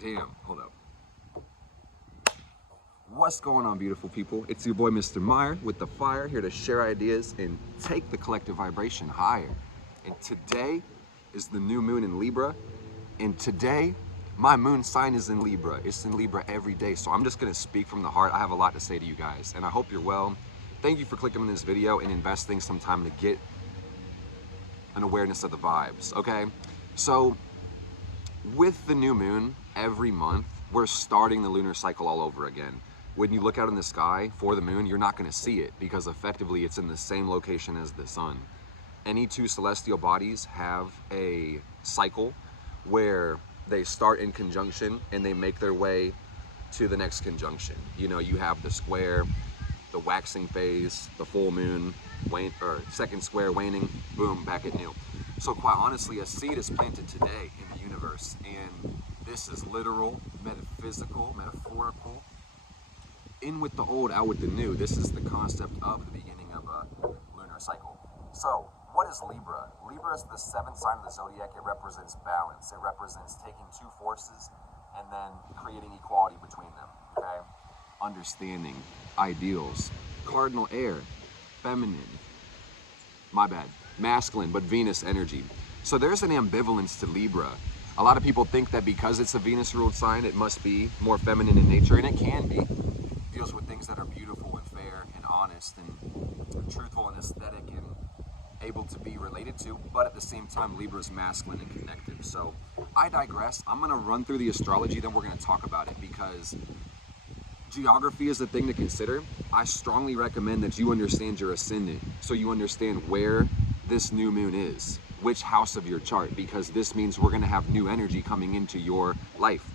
Damn, hold up. What's going on, beautiful people? It's your boy, Mr. Meyer, with the fire, here to share ideas and take the collective vibration higher. And today is the new moon in Libra. And today, my moon sign is in Libra. It's in Libra every day. So I'm just gonna speak from the heart. I have a lot to say to you guys, and I hope you're well. Thank you for clicking on this video and investing some time to get an awareness of the vibes, okay? So with the new moon every month, we're starting the lunar cycle all over again. When you look out in the sky for the moon, you're not going to see it because effectively it's in the same location as the sun. Any two celestial bodies have a cycle where they start in conjunction and they make their way to the next conjunction. You know, you have the square, the waxing phase, the full moon, second square waning, boom, back at new. So quite honestly, a seed is planted today in the universe, and this is literal, metaphysical, metaphorical. In with the old, out with the new. This is the concept of the beginning of a lunar cycle. So what is Libra? Libra is the seventh sign of the zodiac. It represents balance. It represents taking two forces and then creating equality between them, okay? Understanding, ideals, cardinal air, feminine, my bad, masculine, but Venus energy. So there's an ambivalence to Libra. A lot of people think that because it's a Venus-ruled sign, it must be more feminine in nature, and it can be. It deals with things that are beautiful and fair and honest and truthful and aesthetic and able to be related to, but at the same time, Libra is masculine and connected. So I digress. I'm gonna run through the astrology, then we're gonna talk about it, because geography is a thing to consider. I strongly recommend that you understand your ascendant so you understand where this new moon is, which house of your chart, because this means we're going to have new energy coming into your life.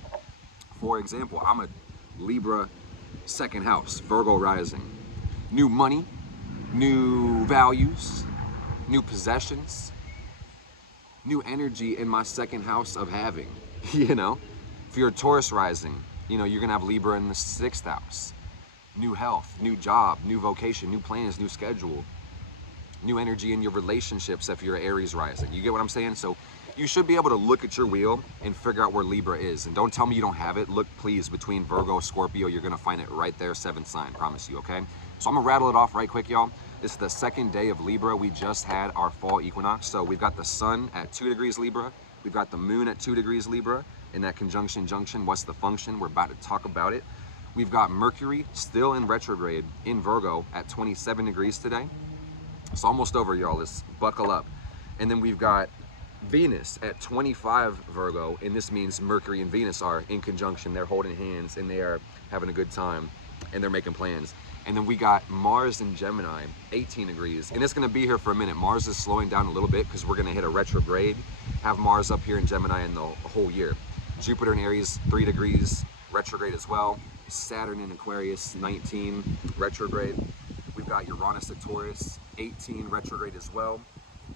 For example, I'm a Libra second house, Virgo rising. New money, new values, new possessions, new energy in my second house of having, you know? If you're a Taurus rising, you know, you're gonna have Libra in the sixth house. New health, new job, new vocation, new plans, new schedule, new energy in your relationships if you're Aries rising. You get what I'm saying? So you should be able to look at your wheel and figure out where Libra is. And don't tell me you don't have it. Look, please, between Virgo, Scorpio, you're gonna find it right there, seventh sign, promise you, okay? So I'm gonna rattle it off right quick, y'all. This is the second day of Libra. We just had our fall equinox. So we've got the sun at 2 degrees Libra. We've got the moon at 2 degrees Libra. In that conjunction junction, what's the function? We're about to talk about it. We've got Mercury still in retrograde in Virgo at 27 degrees today. It's almost over, y'all. Let's buckle up. And then we've got Venus at 25 Virgo, and this means Mercury and Venus are in conjunction. They're holding hands and they are having a good time and they're making plans. And then we got Mars in Gemini, 18 degrees. And it's gonna be here for a minute. Mars is slowing down a little bit because we're gonna hit a retrograde, have Mars up here in Gemini in the whole year. Jupiter in Aries, 3 degrees, retrograde as well. Saturn in Aquarius, 19, retrograde. We've got Uranus at Taurus, 18, retrograde as well.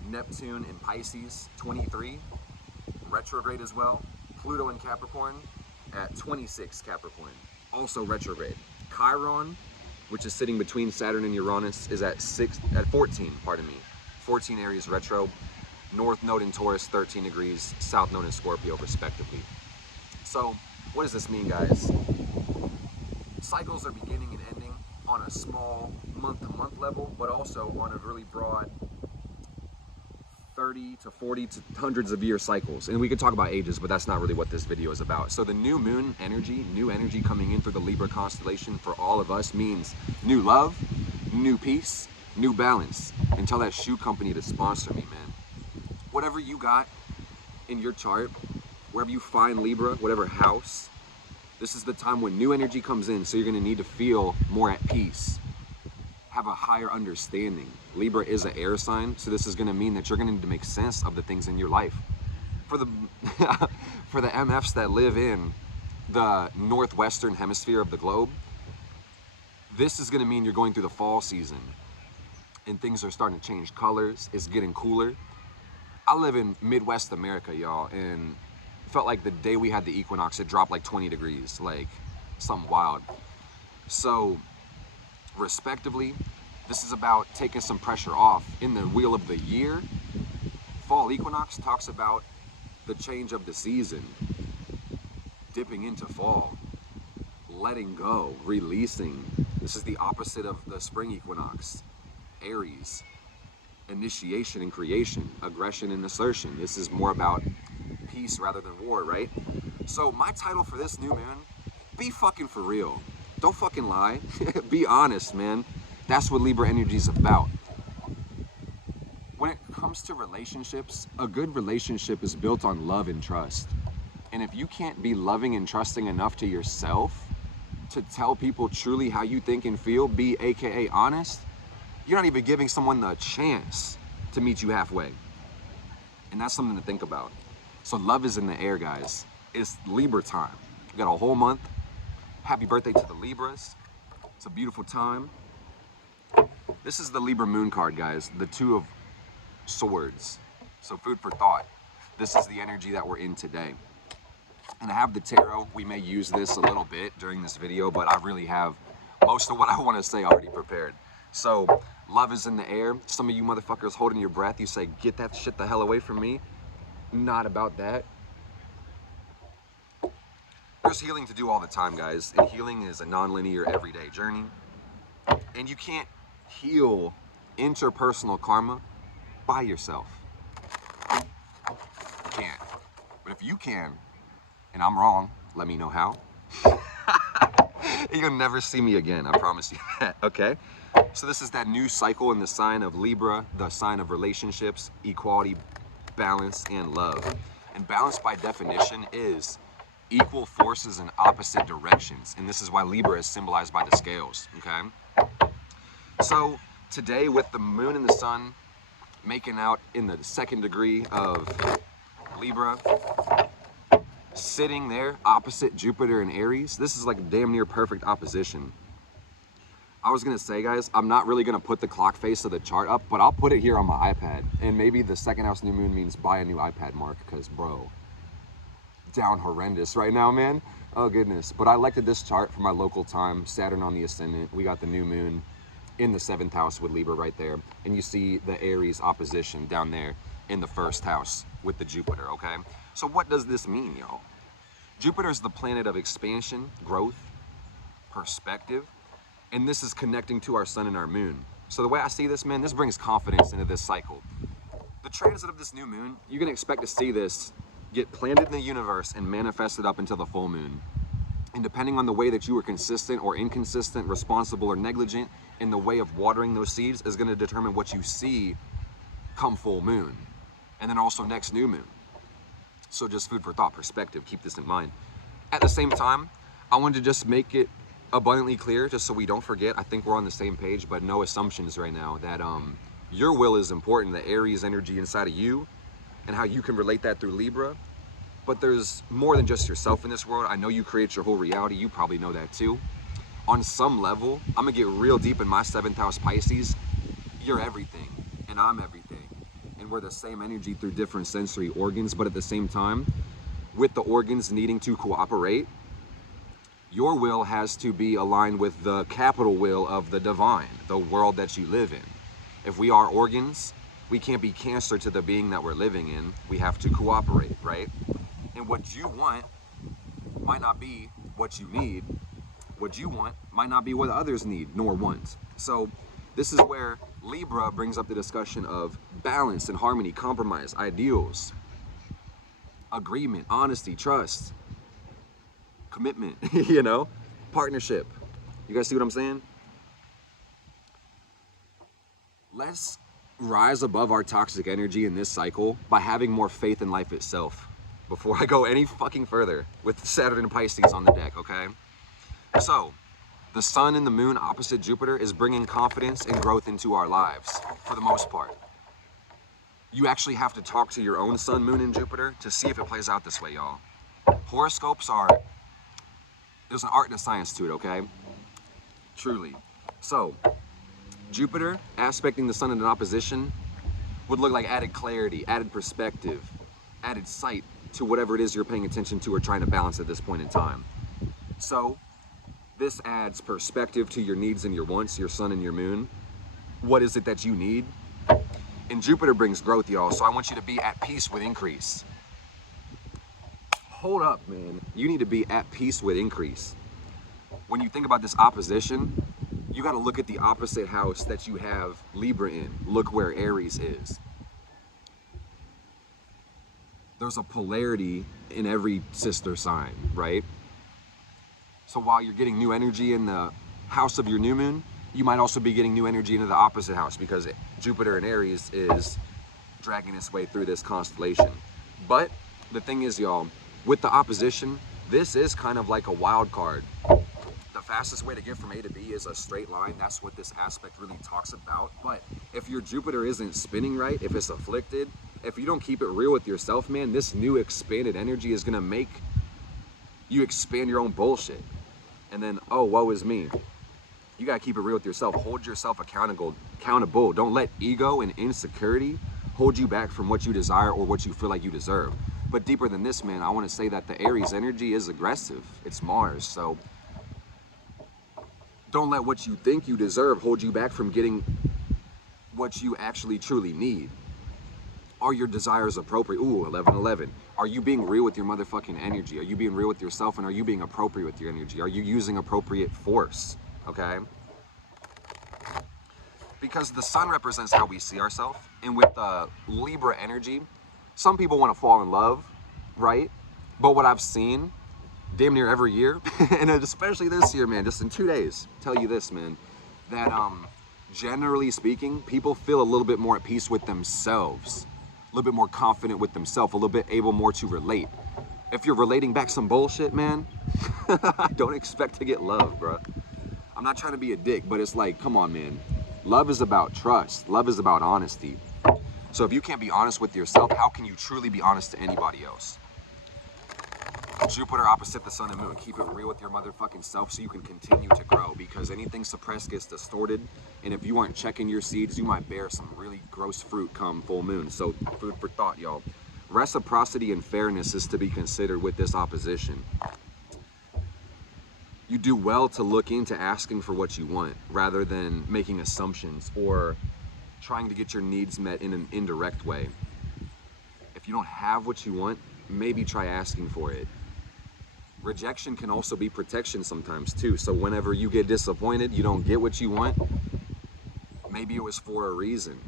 Neptune in Pisces, 23, retrograde as well. Pluto in Capricorn at 26 Capricorn, also retrograde. Chiron, which is sitting between Saturn and Uranus, is at 14, 14 Aries retro. North node in Taurus, 13 degrees, south node in Scorpio, respectively. So what does this mean, guys? Cycles are beginning and ending on a small month-to-month level, but also on a really broad 30 to 40 to hundreds of year cycles. And we could talk about ages, but that's not really what this video is about. So the new moon energy, new energy coming in through the Libra constellation for all of us means new love, new peace, new balance. And tell that shoe company to sponsor me, man. Whatever you got in your chart, wherever you find Libra, whatever house, this is the time when new energy comes in. So you're gonna need to feel more at peace, have a higher understanding. Libra is an air sign, so this is gonna mean that you're gonna need to make sense of the things in your life. For the for the MFs that live in the northwestern hemisphere of the globe, this is gonna mean you're going through the fall season and things are starting to change colors, it's getting cooler. I live in Midwest America, y'all, and it felt like the day we had the equinox, it dropped like 20 degrees, like something wild. So, respectively, this is about taking some pressure off. In the wheel of the year, fall equinox talks about the change of the season. dipping into fall, letting go, releasing. This is the opposite of the spring equinox. Aries, initiation and creation, aggression and assertion. This is more about peace rather than war, right? So my title for this new moon, be fucking for real. Don't fucking lie. Be honest, man. That's what Libra energy is about. When it comes to relationships, a good relationship is built on love and trust. And if you can't be loving and trusting enough to yourself to tell people truly how you think and feel, be AKA honest, you're not even giving someone the chance to meet you halfway. And that's something to think about. So love is in the air, guys. It's Libra time. We got a whole month. Happy birthday to the Libras. It's a beautiful time. This is the Libra moon card, guys. The Two of Swords. So food for thought. This is the energy that we're in today. And I have the tarot. We may use this a little bit during this video, but I really have most of what I want to say already prepared. So love is in the air. Some of you motherfuckers holding your breath, you say, get that shit the hell away from me. Not about that. There's healing to do all the time, guys. And healing is a non-linear everyday journey. And you can't heal interpersonal karma by yourself. You can't. But if you can, and I'm wrong, let me know how. You'll never see me again, I promise you that, okay? So this is that new cycle in the sign of Libra, the sign of relationships, equality, balance, and love. And balance by definition is equal forces in opposite directions. And this is why Libra is symbolized by the scales, okay? So today with the moon and the sun making out in the second degree of Libra, sitting there opposite Jupiter and Aries, this is like damn near perfect opposition. I was gonna say, guys, I'm not really gonna put the clock face of the chart up, but I'll put it here on my iPad. And maybe the second house new moon means buy a new iPad, Mark, because bro, down horrendous right now, man. Oh goodness. But I elected this chart for my local time, Saturn on the ascendant. We got the new moon in the 7th house with Libra right there. And you see the Aries opposition down there in the 1st house with the Jupiter, okay? So what does this mean, y'all? Jupiter is the planet of expansion, growth, perspective, and this is connecting to our sun and our moon. So the way I see this, man, this brings confidence into this cycle. The transit of this new moon, you're gonna expect to see this get planted in the universe and manifested up until the full moon. And depending on the way that you were consistent or inconsistent, responsible or negligent in the way of watering those seeds is gonna determine what you see come full moon. And then also next new moon. So just food for thought, perspective, keep this in mind. At the same time, I wanted to just make it abundantly clear, just so we don't forget, I think we're on the same page, but no assumptions right now, that your will is important, the Aries energy inside of you, and how you can relate that through Libra. But there's more than just yourself in this world. I know you create your whole reality, you probably know that too. On some level, I'm gonna get real deep in my 7th house Pisces. You're everything, and I'm everything. And we're the same energy through different sensory organs, but at the same time, with the organs needing to cooperate, your will has to be aligned with the capital will of the divine, the world that you live in. If we are organs, we can't be cancer to the being that we're living in. We have to cooperate, right? And what you want might not be what you need. What you want might not be what others need nor want. So this is where Libra brings up the discussion of balance and harmony, compromise, ideals, agreement, honesty, trust, commitment, you know, partnership. You guys see what I'm saying? Let's rise above our toxic energy in this cycle by having more faith in life itself before I go any fucking further with Saturn and Pisces on the deck, okay? So, the sun and the moon opposite Jupiter is bringing confidence and growth into our lives, for the most part. You actually have to talk to your own sun, moon, and Jupiter to see if it plays out this way, y'all. Horoscopes are, there's an art and a science to it, okay? Truly. So, Jupiter aspecting the sun in an opposition would look like added clarity, added perspective, added sight to whatever it is you're paying attention to or trying to balance at this point in time. So, this adds perspective to your needs and your wants, your sun and your moon. What is it that you need? And Jupiter brings growth, y'all, so I want you to be at peace with increase. hold up, man. You need to be at peace with increase. When you think about this opposition, you got to look at the opposite house that you have Libra in. Look where Aries is. There's a polarity in every sister sign, right? So while you're getting new energy in the house of your new moon, you might also be getting new energy into the opposite house because Jupiter in Aries is dragging its way through this constellation. But the thing is, y'all, with the opposition, this is kind of like a wild card. The fastest way to get from A to B is a straight line. That's what this aspect really talks about. But if your Jupiter isn't spinning right, if it's afflicted, if you don't keep it real with yourself, man, this new expanded energy is gonna make you expand your own bullshit. And then, oh, woe is me. You gotta keep it real with yourself. Hold yourself accountable. Don't let ego and insecurity hold you back from what you desire or what you feel like you deserve. But deeper than this, man, I wanna say that the Aries energy is aggressive. It's Mars, so don't let what you think you deserve hold you back from getting what you actually truly need. Are your desires appropriate? Ooh, 11-11. Are you being real with your motherfucking energy? Are you being real with yourself, and are you being appropriate with your energy? Are you using appropriate force, okay? Because the sun represents how we see ourselves, and with Libra energy, some people want to fall in love, right? But what I've seen damn near every year, and especially this year, man, just in 2 days, tell you this, man, that generally speaking, people feel a little bit more at peace with themselves, a little bit more confident with themselves, a little bit able more to relate. If you're relating back some bullshit, man, don't expect to get love, bro. I'm not trying to be a dick, but it's like, come on, man. Love is about trust. Love is about honesty. So if you can't be honest with yourself, how can you truly be honest to anybody else? Jupiter opposite the sun and moon. Keep it real with your motherfucking self so you can continue to grow, because anything suppressed gets distorted, and if you aren't checking your seeds, you might bear some really gross fruit come full moon. So food for thought, y'all. Reciprocity and fairness is to be considered with this opposition. You do well to look into asking for what you want rather than making assumptions or trying to get your needs met in an indirect way. If you don't have what you want, maybe try asking for it. Rejection can also be protection sometimes too. So whenever you get disappointed, you don't get what you want, maybe it was for a reason.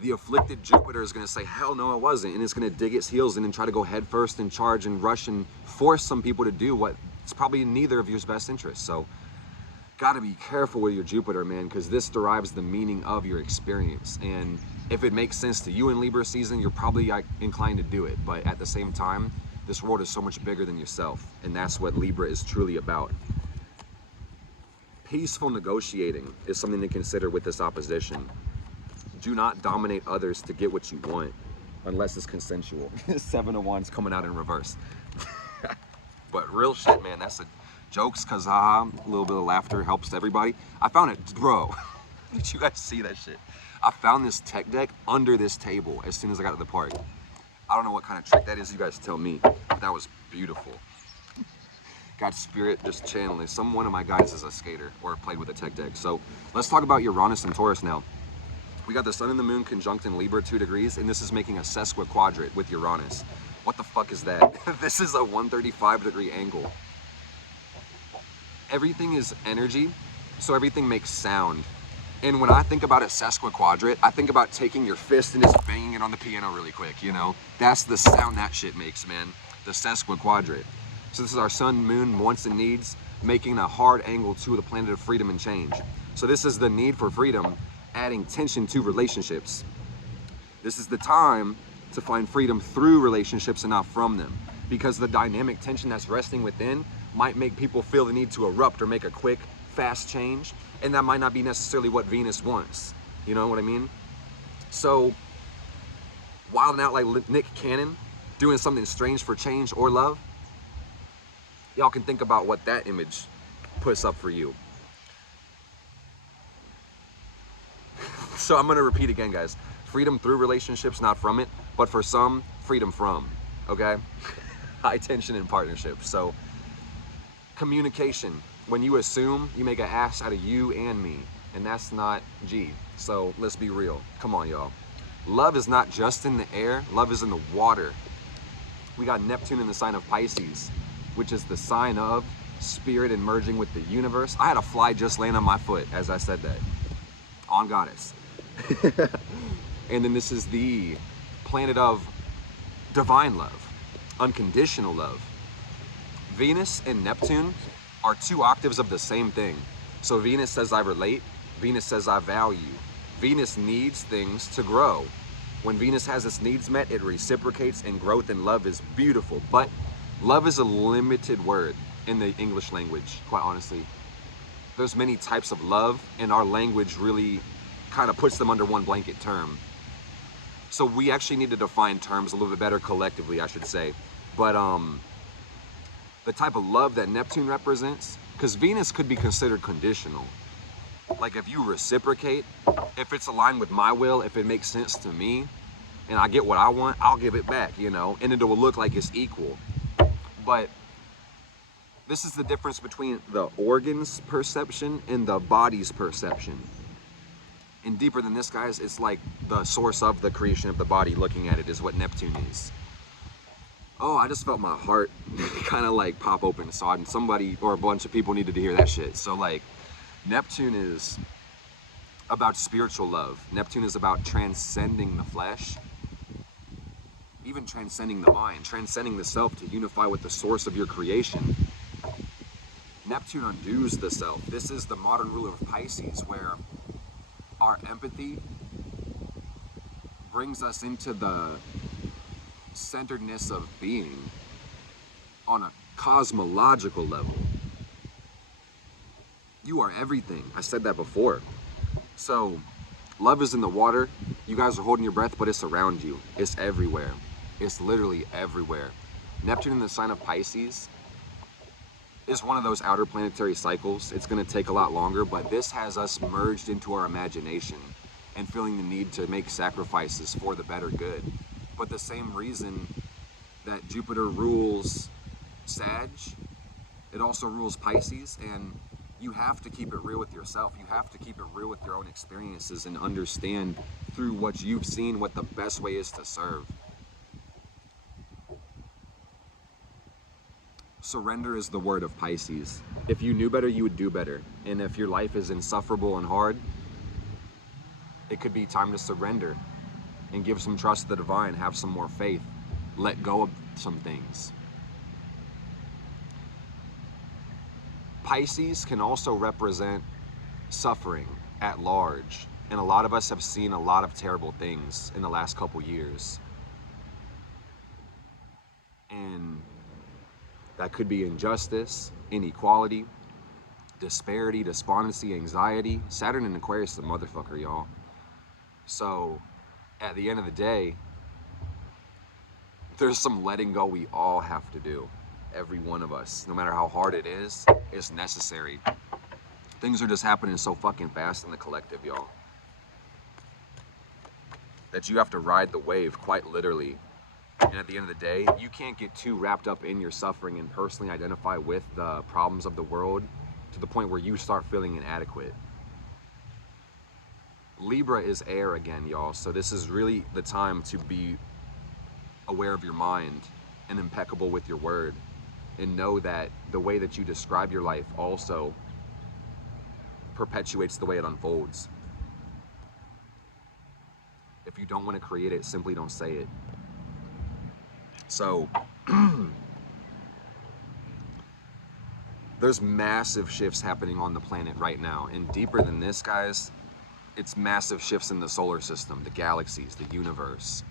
The afflicted Jupiter is going to say, hell no, it wasn't. And it's going to dig its heels in and try to go head first and charge and rush and force some people to do what it's probably in neither of your best interests. So got to be careful with your Jupiter, man, because this derives the meaning of your experience. And if it makes sense to you in Libra season, you're probably inclined to do it. But at the same time, this world is so much bigger than yourself, and that's what Libra is truly about. Peaceful negotiating is something to consider with this opposition. Do not dominate others to get what you want, unless it's consensual. 7 of Wands coming out in reverse. But real shit, man, that's a jokes, cause a little bit of laughter helps everybody. I found it, bro. Did you guys see that shit? I found this tech deck under this table as soon as I got to the park. I don't know what kind of trick that is, you guys tell me, but that was beautiful. Got spirit just channeling. One of my guys is a skater or played with a tech deck. So let's talk about Uranus and Taurus now. We got the sun and the moon conjunct in Libra 2 degrees, and this is making a sesquiquadrate with Uranus. What the fuck is that? This is a 135-degree angle. Everything is energy, so everything makes sound. And when I think about a sesquiquadrate, I think about taking your fist and just banging it on the piano really quick, you know? That's the sound that shit makes, man. The sesquiquadrate. So this is our sun, moon, wants and needs, making a hard angle to the planet of freedom and change. So this is the need for freedom, adding tension to relationships. This is the time to find freedom through relationships and not from them, because the dynamic tension that's resting within might make people feel the need to erupt or make a quick, fast change, and that might not be necessarily what Venus wants. You know what I mean? So, wilding out like Nick Cannon, doing something strange for change or love, y'all can think about what that image puts up for you. So I'm gonna repeat again, guys. Freedom through relationships, not from it, but for some, freedom from, okay? High tension in partnerships. So, communication. When you assume, you make an ass out of you and me, and that's not G. So let's be real. Come on, y'all. Love is not just in the air, love is in the water. We got Neptune in the sign of Pisces, which is the sign of spirit and merging with the universe. I had a fly just land on my foot as I said that. On Goddess. And then this is the planet of divine love, unconditional love. Venus and Neptune are 2 octaves of the same thing. So Venus says I relate, Venus says I value. Venus needs things to grow. When Venus has its needs met, it reciprocates, and growth and love is beautiful. But love is a limited word in the English language, quite honestly. There's many types of love, and our language really kind of puts them under one blanket term. So we actually need to define terms a little bit better collectively, I should say. But the type of love that Neptune represents, because Venus could be considered conditional. Like if you reciprocate, if it's aligned with my will, if it makes sense to me, and I get what I want, I'll give it back, you know, and it will look like it's equal. But this is the difference between the organ's perception and the body's perception. And deeper than this, guys, it's like the source of the creation of the body. Looking at it is what Neptune is. Oh, I just felt my heart kind of like pop open. So somebody or a bunch of people needed to hear that shit. So like, Neptune is about spiritual love. Neptune is about transcending the flesh, even transcending the mind, transcending the self to unify with the source of your creation. Neptune undoes the self. This is the modern ruler of Pisces, where our empathy brings us into the centeredness of being on a cosmological level. You are everything. I said that before. So love is in the water. You guys are holding your breath, but it's around you. It's everywhere. It's literally everywhere. Neptune in the sign of Pisces is one of those outer planetary cycles. It's going to take a lot longer, but this has us merged into our imagination and feeling the need to make sacrifices for the better good. But the same reason that Jupiter rules Sag, it also rules Pisces, and you have to keep it real with yourself. You have to keep it real with your own experiences and understand through what you've seen what the best way is to serve. Surrender is the word of Pisces. If you knew better, you would do better. And if your life is insufferable and hard, it could be time to surrender and give some trust to the divine, have some more faith, let go of some things. Pisces can also represent suffering at large. And a lot of us have seen a lot of terrible things in the last couple years. And that could be injustice, inequality, disparity, despondency, anxiety. Saturn in Aquarius is a motherfucker, y'all. So at the end of the day, there's some letting go we all have to do. Every one of us, no matter how hard it is, it's necessary. Things are just happening so fucking fast in the collective, y'all, that you have to ride the wave quite literally. And at the end of the day, you can't get too wrapped up in your suffering and personally identify with the problems of the world to the point where you start feeling inadequate. Libra is air again, y'all. So this is really the time to be aware of your mind and impeccable with your word, and know that the way that you describe your life also perpetuates the way it unfolds. If you don't want to create it, simply don't say it. So there's massive shifts happening on the planet right now, and deeper than this, guys, it's massive shifts in the solar system, the galaxies, the universe.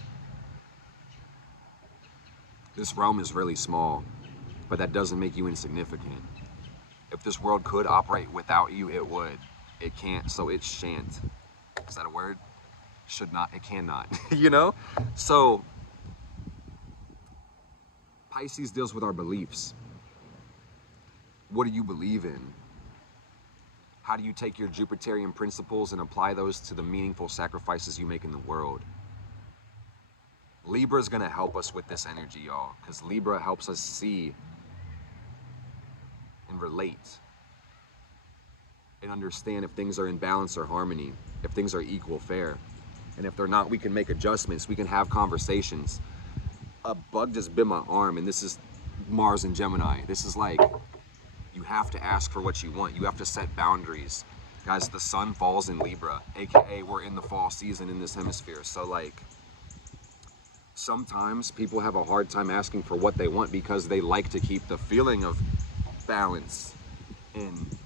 This realm is really small, but that doesn't make you insignificant. If this world could operate without you, it would. It can't, so it shan't. Is that a word? Should not, it cannot, you know? So Pisces deals with our beliefs. What do you believe in? How do you take your Jupiterian principles and apply those to the meaningful sacrifices you make in the world? Libra is gonna help us with this energy, y'all, because Libra helps us see and relate and understand if things are in balance or harmony, if things are equal, fair. And if they're not, we can make adjustments, we can have conversations. a bug just bit my arm, and this is Mars and Gemini. This is like, you have to ask for what you want. You have to set boundaries. Guys, the sun falls in Libra, AKA we're in the fall season in this hemisphere. So like, sometimes people have a hard time asking for what they want because they like to keep the feeling of balance and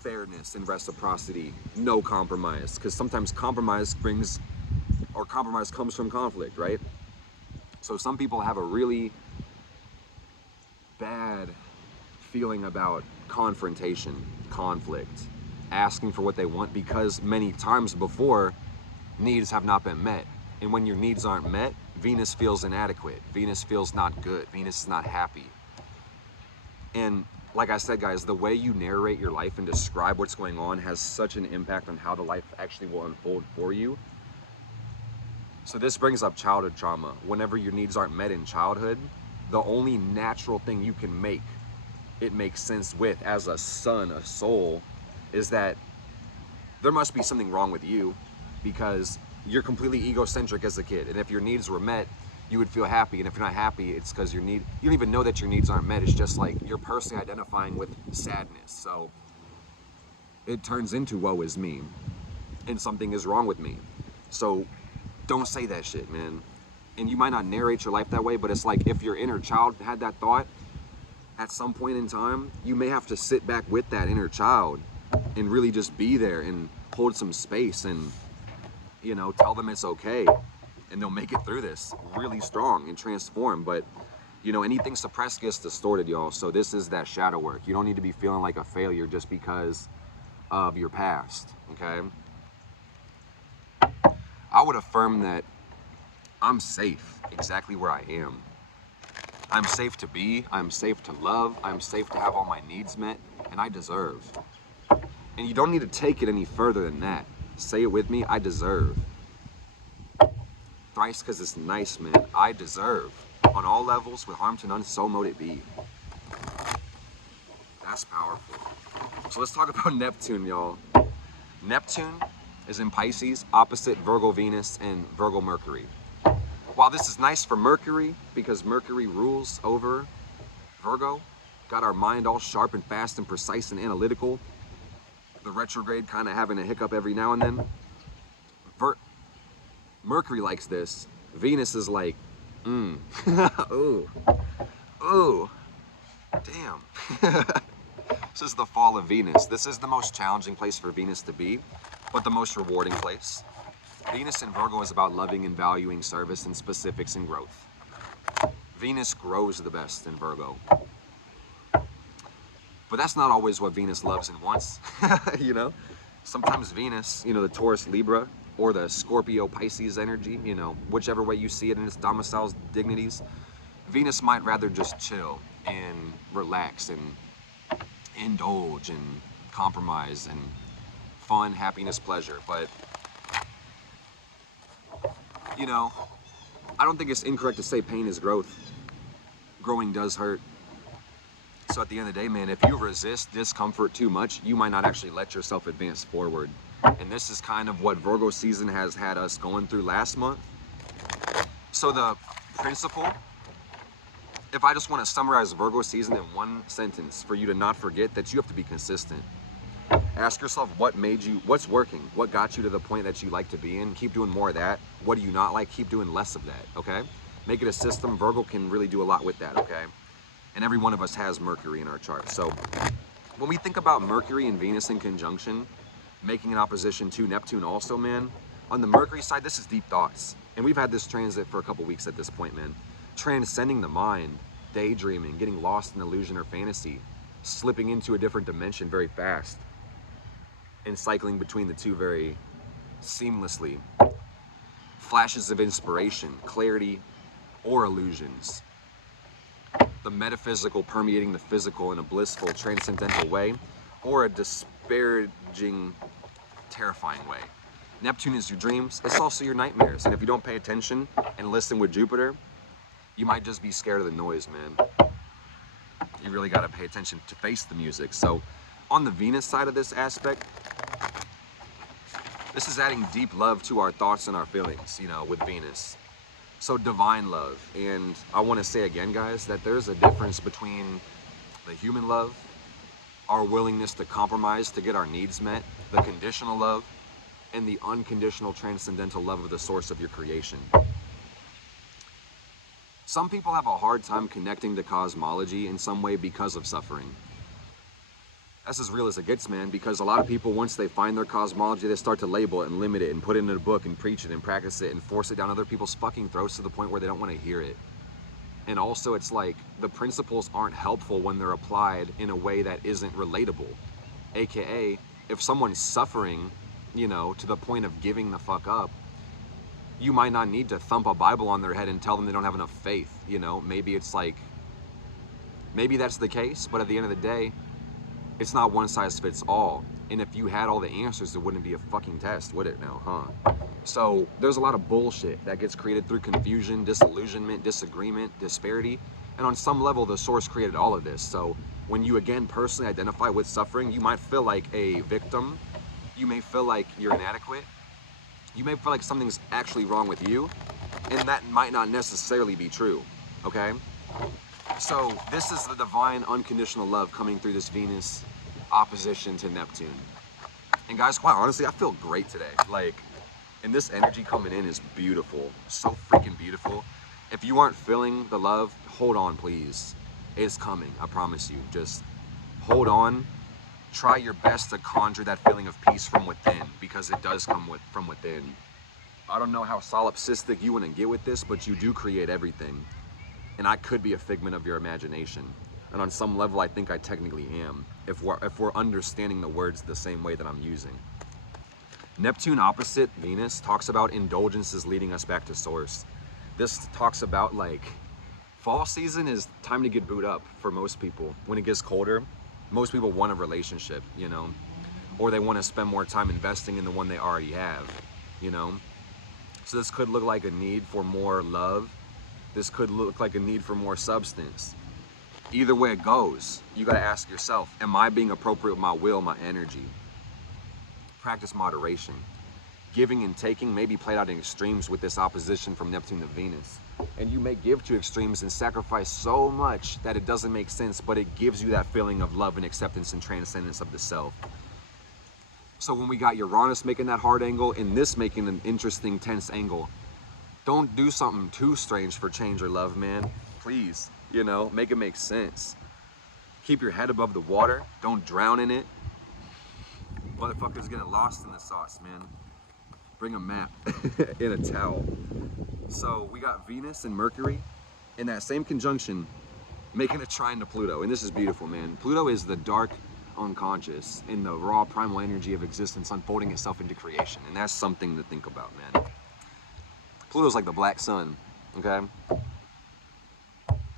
fairness and reciprocity, no compromise. Because sometimes compromise comes from conflict, right? So some people have a really bad feeling about confrontation, conflict, asking for what they want, because many times before, needs have not been met. And when your needs aren't met, Venus feels inadequate. Venus feels not good. Venus is not happy. And like I said, guys, the way you narrate your life and describe what's going on has such an impact on how the life actually will unfold for you. So this brings up childhood trauma. Whenever your needs aren't met in childhood, the only natural thing you can make it makes sense with as a son, a soul, is that there must be something wrong with you because you're completely egocentric as a kid. And if your needs were met, you would feel happy. And if you're not happy, it's because you don't even know that your needs aren't met. It's just like you're personally identifying with sadness. So it turns into woe is me and something is wrong with me. So don't say that shit, man. And you might not narrate your life that way, but it's like if your inner child had that thought, at some point in time, you may have to sit back with that inner child and really just be there and hold some space and, you know, tell them it's okay. And they'll make it through this really strong and transform. But, you know, anything suppressed gets distorted, y'all. So this is that shadow work. You don't need to be feeling like a failure just because of your past, okay? I would affirm that I'm safe exactly where I am. I'm safe to be, I'm safe to love, I'm safe to have all my needs met, and I deserve. And you don't need to take it any further than that. Say it with me, I deserve. Thrice because it's nice, man. I deserve. On all levels, with harm to none, so mote it be. That's powerful. So let's talk about Neptune, y'all. Neptune is in Pisces, opposite Virgo Venus and Virgo Mercury. While this is nice for Mercury, because Mercury rules over Virgo, got our mind all sharp and fast and precise and analytical, the retrograde kind of having a hiccup every now and then. Mercury likes this. Venus is like, ooh, ooh, damn. This is the fall of Venus. This is the most challenging place for Venus to be, but the most rewarding place. Venus in Virgo is about loving and valuing service and specifics and growth. Venus grows the best in Virgo. But that's not always what Venus loves and wants, you know? Sometimes Venus, you know, the Taurus Libra or the Scorpio Pisces energy, you know, whichever way you see it in its domicile's dignities, Venus might rather just chill and relax and indulge and compromise and fun, happiness, pleasure. But you know, I don't think it's incorrect to say pain is growth. Growing does hurt. So at the end of the day, man, if you resist discomfort too much, you might not actually let yourself advance forward. And this is kind of what Virgo season has had us going through last month. So the principle, if I just want to summarize Virgo season in one sentence for you to not forget, that you have to be consistent. Ask yourself what's working, what got you to the point that you like to be in. Keep doing more of that. What do you not like? Keep doing less of that, okay? Make it a system. Virgo can really do a lot with that, okay? And every one of us has Mercury in our chart. So when we think about Mercury and Venus in conjunction, making an opposition to Neptune also, man, on the Mercury side, this is deep thoughts. And we've had this transit for a couple weeks at this point, man. Transcending the mind, daydreaming, getting lost in illusion or fantasy, slipping into a different dimension very fast, and cycling between the two very seamlessly. Flashes of inspiration, clarity, or illusions. The metaphysical permeating the physical in a blissful, transcendental way, or a disparaging, terrifying way. Neptune is your dreams, it's also your nightmares. And if you don't pay attention and listen with Jupiter, you might just be scared of the noise, man. You really gotta pay attention to face the music. So on the Venus side of this aspect, this is adding deep love to our thoughts and our feelings, you know, with Venus. So divine love. And I want to say again, guys, that there's a difference between the human love, our willingness to compromise to get our needs met, the conditional love, and the unconditional transcendental love of the source of your creation. Some people have a hard time connecting to cosmology in some way because of suffering. That's as real as it gets, man, because a lot of people, once they find their cosmology, they start to label it and limit it and put it in a book and preach it and practice it and force it down other people's fucking throats to the point where they don't want to hear it. And also, it's like the principles aren't helpful when they're applied in a way that isn't relatable. AKA, if someone's suffering, you know, to the point of giving the fuck up, you might not need to thump a Bible on their head and tell them they don't have enough faith, you know? Maybe it's like, maybe that's the case, but at the end of the day, it's not one size fits all. And if you had all the answers, it wouldn't be a fucking test, would it now, huh? So there's a lot of bullshit that gets created through confusion, disillusionment, disagreement, disparity. And on some level, the source created all of this. So when you, again, personally identify with suffering, you might feel like a victim. You may feel like you're inadequate. You may feel like something's actually wrong with you, and that might not necessarily be true, okay? So this is the divine unconditional love coming through this Venus opposition to Neptune. And guys, quite honestly, I feel great today. Like, and this energy coming in is beautiful, so freaking beautiful. If you aren't feeling the love, hold on, please. It's coming, I promise you. Just hold on. Try your best to conjure that feeling of peace from within, because it does come from within. I don't know how solipsistic you want to get with this, but you do create everything. And I could be a figment of your imagination. And on some level, I think I technically am, if we're understanding the words the same way that I'm using. Neptune opposite Venus talks about indulgences leading us back to source. This talks about, like, fall season is time to get booed up for most people. When it gets colder, most people want a relationship, you know, or they want to spend more time investing in the one they already have, you know. So this could look like a need for more love. This could look like a need for more substance. Either way it goes, you got to ask yourself, am I being appropriate with my will, my energy? Practice moderation. Giving and taking may be played out in extremes with this opposition from Neptune to Venus. And you may give to extremes and sacrifice so much that it doesn't make sense, but it gives you that feeling of love and acceptance and transcendence of the self. So when we got Uranus making that hard angle and this making an interesting tense angle, don't do something too strange for change or love, man. Please, you know, make it make sense. Keep your head above the water. Don't drown in it. Motherfuckers getting lost in the sauce, man. Bring a map in a towel. So we got Venus and Mercury in that same conjunction making a trine to Pluto. And this is beautiful, man. Pluto is the dark unconscious in the raw primal energy of existence unfolding itself into creation. And that's something to think about, man. Pluto's like the black sun, okay?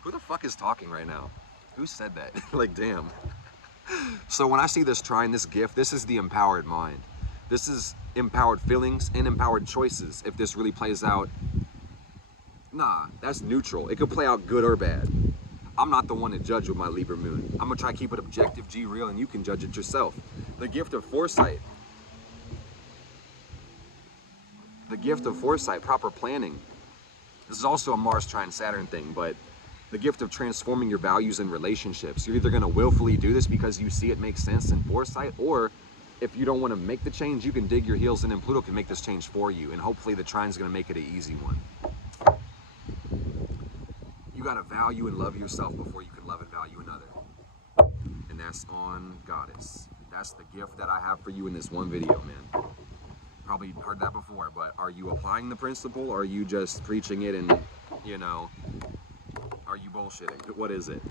Who the fuck is talking right now? Who said that? Like, damn. So when I see this trine, this gift, this is the empowered mind. This is empowered feelings and empowered choices. If this really plays out, nah, that's neutral. It could play out good or bad. I'm not the one to judge with my Libra moon. I'm gonna try to keep it objective, G real, and you can judge it yourself. The gift of foresight. The gift of foresight, proper planning. This is also a Mars trine Saturn thing, but the gift of transforming your values and relationships. You're either gonna willfully do this because you see it makes sense in foresight, or if you don't wanna make the change, you can dig your heels in and Pluto can make this change for you, and hopefully the trine's gonna make it an easy one. You gotta value and love yourself before you can love and value another. And that's on Goddess. That's the gift that I have for you in this one video, man. Probably heard that before, but are you applying the principle, or are you just preaching it and, you know, are you bullshitting? What is it?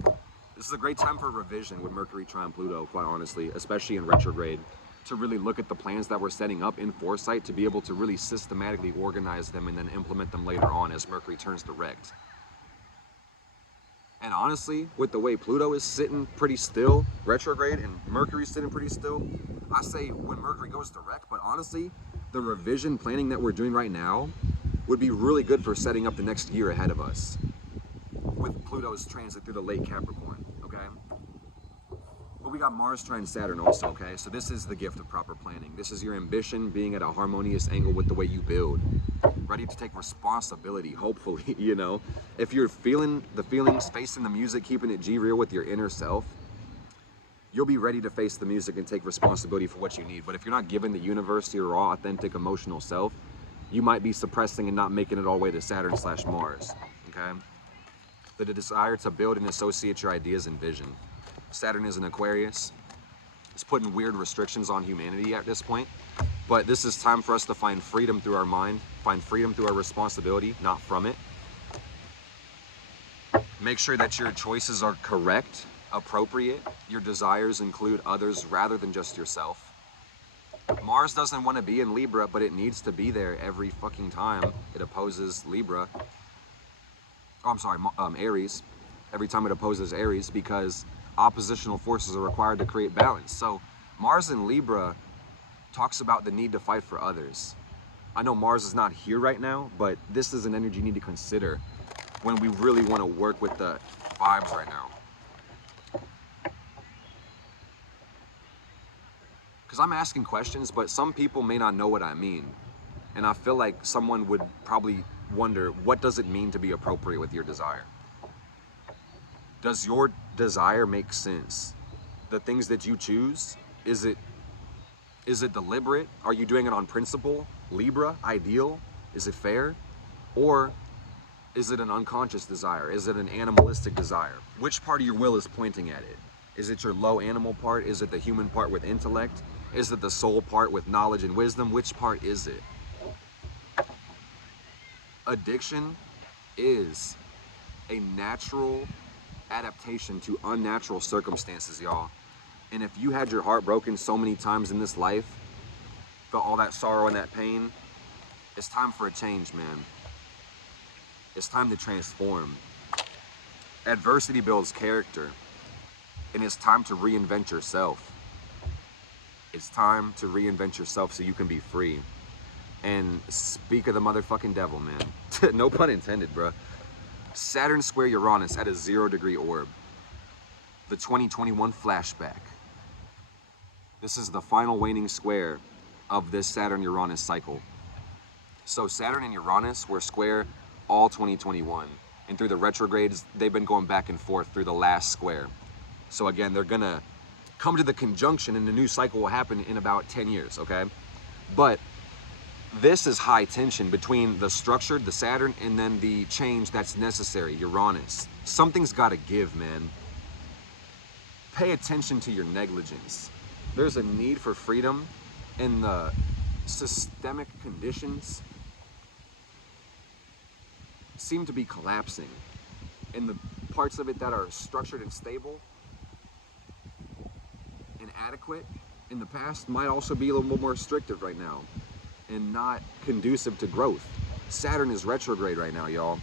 This is a great time for revision with Mercury trine Pluto, quite honestly, especially in retrograde, to really look at the plans that we're setting up in foresight to be able to really systematically organize them and then implement them later on as Mercury turns direct. And honestly, with the way Pluto is sitting pretty still, retrograde, and Mercury's sitting pretty still, I say when Mercury goes direct, but honestly, the revision planning that we're doing right now would be really good for setting up the next year ahead of us with Pluto's transit through the late Capricorn, okay? But we got Mars trine Saturn also, okay? So this is the gift of proper planning. This is your ambition being at a harmonious angle with the way you build. Ready to take responsibility, hopefully, you know? If you're feeling the feelings, facing the music, keeping it G real with your inner self, you'll be ready to face the music and take responsibility for what you need. But if you're not giving the universe your raw, authentic, emotional self, you might be suppressing and not making it all the way to Saturn/Mars, okay? The desire to build and associate your ideas and vision. Saturn is an Aquarius. It's putting weird restrictions on humanity at this point. But this is time for us to find freedom through our mind, find freedom through our responsibility, not from it. Make sure that your choices are correct, appropriate. Your desires include others rather than just yourself. Mars doesn't want to be in Libra, but it needs to be there every fucking time it opposes Libra. Oh, I'm sorry, Aries. Every time it opposes Aries, because oppositional forces are required to create balance. So Mars in Libra talks about the need to fight for others. I know Mars is not here right now, but this is an energy you need to consider when we really want to work with the vibes right now. Because I'm asking questions, but some people may not know what I mean. And I feel like someone would probably wonder, what does it mean to be appropriate with your desire? Does your desire make sense? The things that you choose, is it deliberate? Are you doing it on principle? Libra, ideal? Is it fair? Or is it an unconscious desire? Is it an animalistic desire? Which part of your will is pointing at it? Is it your low animal part? Is it the human part with intellect? Is it the soul part with knowledge and wisdom? Which part is it? Addiction is a natural adaptation to unnatural circumstances, y'all. And if you had your heart broken so many times in this life, felt all that sorrow and that pain, it's time for a change, man. It's time to transform. Adversity builds character, and it's time to reinvent yourself. It's time to reinvent yourself so you can be free. And speak of the motherfucking devil, man. No pun intended, bro. Saturn square Uranus at a 0-degree orb. The 2021 flashback. This is the final waning square of this Saturn-Uranus cycle. So Saturn and Uranus were square all 2021. And through the retrogrades, they've been going back and forth through the last square. So again, they're gonna come to the conjunction and the new cycle will happen in about 10 years, okay? But this is high tension between the structured, the Saturn, and then the change that's necessary, Uranus. Something's gotta give, man. Pay attention to your negligence. There's a need for freedom, and the systemic conditions seem to be collapsing. And the parts of it that are structured and stable and adequate in the past might also be a little more restrictive right now and not conducive to growth. Saturn is retrograde right now, y'all.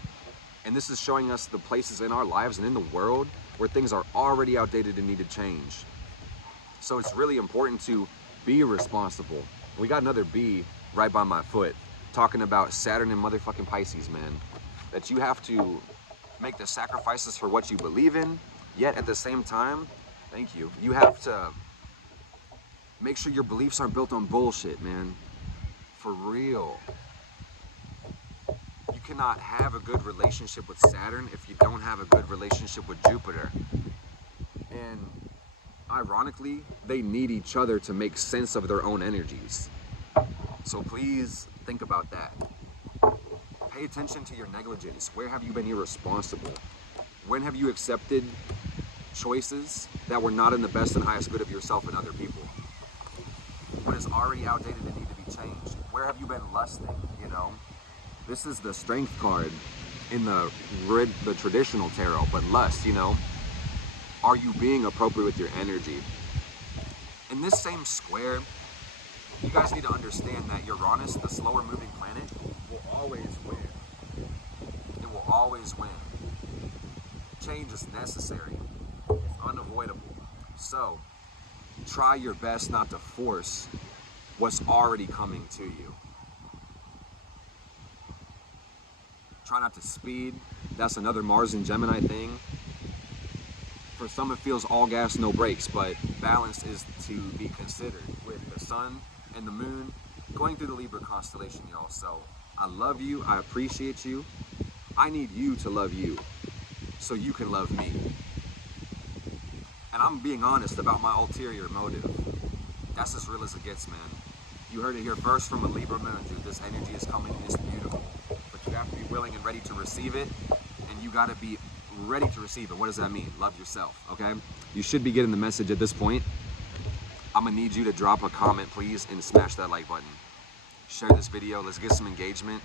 And this is showing us the places in our lives and in the world where things are already outdated and need to change. So it's really important to be responsible. We got another bee right by my foot talking about Saturn and motherfucking Pisces, man. That you have to make the sacrifices for what you believe in, yet at the same time, thank you, you have to make sure your beliefs aren't built on bullshit, man. For real. You cannot have a good relationship with Saturn if you don't have a good relationship with Jupiter. And ironically, they need each other to make sense of their own energies. So please think about that. Pay attention to your negligence. Where have you been irresponsible? When have you accepted choices that were not in the best and highest good of yourself and other people? What is already outdated and need to be changed? Where have you been lusting, you know? This is the strength card in the traditional tarot, but lust, you know? Are you being appropriate with your energy? In this same square, you guys need to understand that Uranus, the slower moving planet, will always win. It will always win. Change is necessary. It's unavoidable. So, try your best not to force what's already coming to you. Try not to speed. That's another Mars and Gemini thing. For some it feels all gas, no brakes, but balance is to be considered with the sun and the moon going through the Libra constellation, y'all. So I love you, I appreciate you. I need you to love you so you can love me. And I'm being honest about my ulterior motive. That's as real as it gets, man. You heard it here first from a Libra moon, dude. This energy is coming, it's beautiful. But you have to be willing and ready to receive it, and you gotta be ready to receive it. What does that mean? Love yourself, okay? You should be getting the message at this point. I'm gonna need you to drop a comment, please, and smash that like button. Share this video, let's get some engagement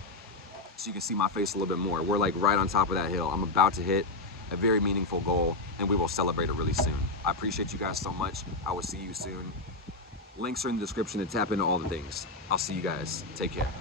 so you can see my face a little bit more. We're like right on top of that hill. I'm about to hit a very meaningful goal, and we will celebrate it really soon. I appreciate you guys so much. I will see you soon. Links are in the description to tap into all the things. I'll see you guys. Take care.